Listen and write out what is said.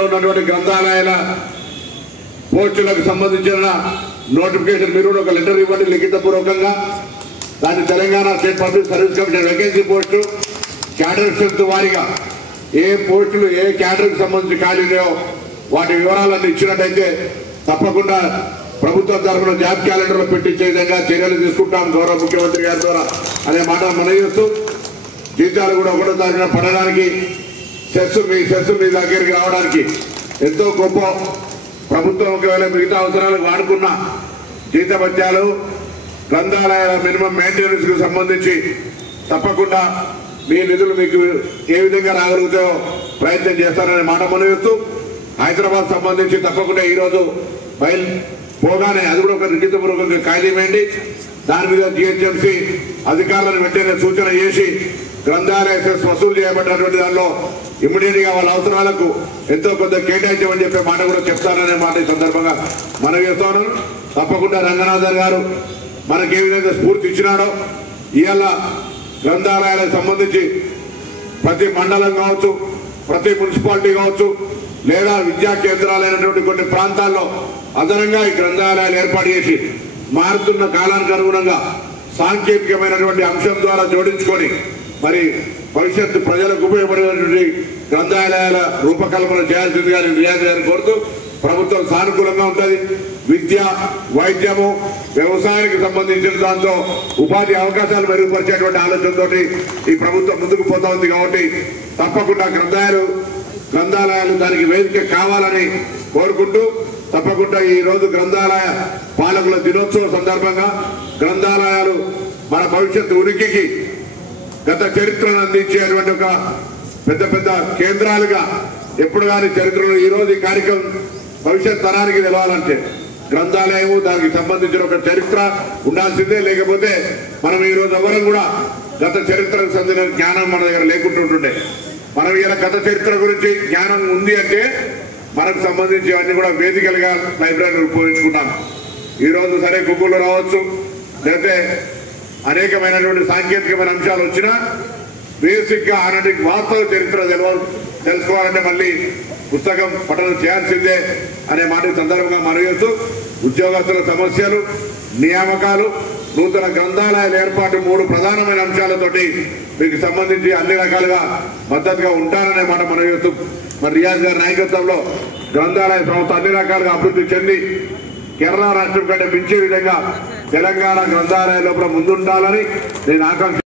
రాష్ట్రంలో ఉన్నటువంటి గ్రంథాలయాల పోస్టులకు సంబంధించిన నోటిఫికేషన్ మీరు ఒక లెటర్ ఇవ్వండి లిఖితపూర్వకంగా. దాన్ని Telangana state public service commission vacancy post cadre strength వారీగా ఏ పోస్టులు ఏ క్యాడర్కి సంబంధించి ఖాళీ ఉన్నాయో వాటి వివరాలన్నీ ఇచ్చినట్టయితే తప్పకుండా ప్రభుత్వ తరఫున జాబ్ క్యాలెండర్లో పెట్టించే విధంగా చర్యలు తీసుకుంటాం గౌరవ ముఖ్యమంత్రి గారి ద్వారా అనే మాట మనం చేస్తూ, జీతాలు కూడా 1వ తారీఖున పడడానికి సెస్ మీ దగ్గరికి రావడానికి ఎంతో గొప్ప ప్రభుత్వం ఒకవేళ మిగతా అవసరాలకు వాడుకున్న జీతభత్యాలు గ్రంథాలయాల మినిమం మెయింటెనెన్స్ కు సంబంధించి తప్పకుండా మీ నిధులు మీకు ఏ విధంగా రాగలుగుతాయో ప్రయత్నం చేస్తారనే మాట మనవేస్తూ, హైదరాబాద్ సంబంధించి తప్పకుండా ఈరోజు పోగానే అది కూడా ఒక లిఖితపూర్వకంగా ఖాళీమైంది. దాని మీద జిహెచ్ఎంసీ అధికారులను వెంటనే సూచన చేసి గ్రంథాలయ సెస్ వసూలు చేయబడినటువంటి దానిలో ఇమ్మీడియట్ గా వాళ్ళ అవసరాలకు ఎంతో కొంత కేటాయించమని చెప్పే మాట కూడా చెప్తాననే మాట ఈ సందర్భంగా మనం చేస్తాను. తప్పకుండా రంగనాథన్ గారు మనకి ఏ విధంగా స్ఫూర్తి ఇచ్చినాడో ఇవాళ గ్రంథాలయాలకు సంబంధించి ప్రతి మండలం కావచ్చు, ప్రతి మున్సిపాలిటీ కావచ్చు, లేదా విద్యా కేంద్రాలైనటువంటి కొన్ని ప్రాంతాల్లో అదనంగా ఈ గ్రంథాలయాలు ఏర్పాటు చేసి మారుతున్న కాలానికి అనుగుణంగా సాంకేతికమైనటువంటి అంశం ద్వారా జోడించుకొని మరి భవిష్యత్తు ప్రజలకు ఉపయోగపడేటువంటి గ్రంథాలయాల రూపకల్పన చేయాల్సిందిగా నేను రియాజ్ గారిని కోరుతూ, ప్రభుత్వం సానుకూలంగా ఉంటుంది. విద్య, వైద్యము, వ్యవసాయానికి సంబంధించిన దాంతో ఉపాధి అవకాశాలు మెరుగుపరిచేటువంటి ఆలోచనతో ఈ ప్రభుత్వం ముందుకు పోతా ఉంది. కాబట్టి తప్పకుండా గ్రంథాలయాలు దానికి వేదిక కావాలని కోరుకుంటూ, తప్పకుండా ఈ రోజు గ్రంథాలయ పాలకుల దినోత్సవం సందర్భంగా గ్రంథాలయాలు మన భవిష్యత్తు ఉనికికి గత చరిత్రను అందించేటువంటి ఒక పెద్ద కేంద్రాలుగా ఎప్పుడు కానీ చరిత్రలో ఈ రోజు ఈ కార్యక్రమం భవిష్యత్ తరానికి తెలవాలంటే గ్రంథాలయము దానికి సంబంధించిన ఒక చరిత్ర ఉండాల్సిందే. లేకపోతే మనం ఈ రోజు ఎవరం కూడా గత చరిత్రకు చెందిన జ్ఞానం మన దగ్గర లేకుంటుంటుండే. మనం ఇలా గత చరిత్ర గురించి జ్ఞానం ఉంది అంటే మనకు సంబంధించి అన్ని కూడా వేదికలుగా లైబ్రరీని ఉపయోగించుకుంటాం. ఈరోజు సరే గూగుల్లో రావచ్చు, లేకపోతే అనేకమైనటువంటి సాంకేతికమైన అంశాలు వచ్చినా బేసిక్ గా ఆనాటి వాస్తవ చరిత్ర తెలుసుకోవాలంటే మళ్ళీ పుస్తకం పఠనం చేయాల్సిందే అనే మాట సందర్భంగా మనవి చేస్తూ, ఉద్యోగస్తుల సమస్యలు, నియామకాలు, నూతన గ్రంథాలయాల ఏర్పాటు 3 ప్రధానమైన అంశాలతోటి మీకు సంబంధించి అన్ని రకాలుగా మద్దతుగా ఉంటారనే మాట మనవి చేస్తూ, మరి రియాజ్ గారి నాయకత్వంలో గ్రంథాలయ సంస్థ అన్ని రకాలుగా అభివృద్ధి చెంది కేరళ రాష్ట్రం కంటే మించే విధంగా తెలంగాణ గ్రంథాలయ లోపల ముందుండాలని నేను ఆకాంక్ష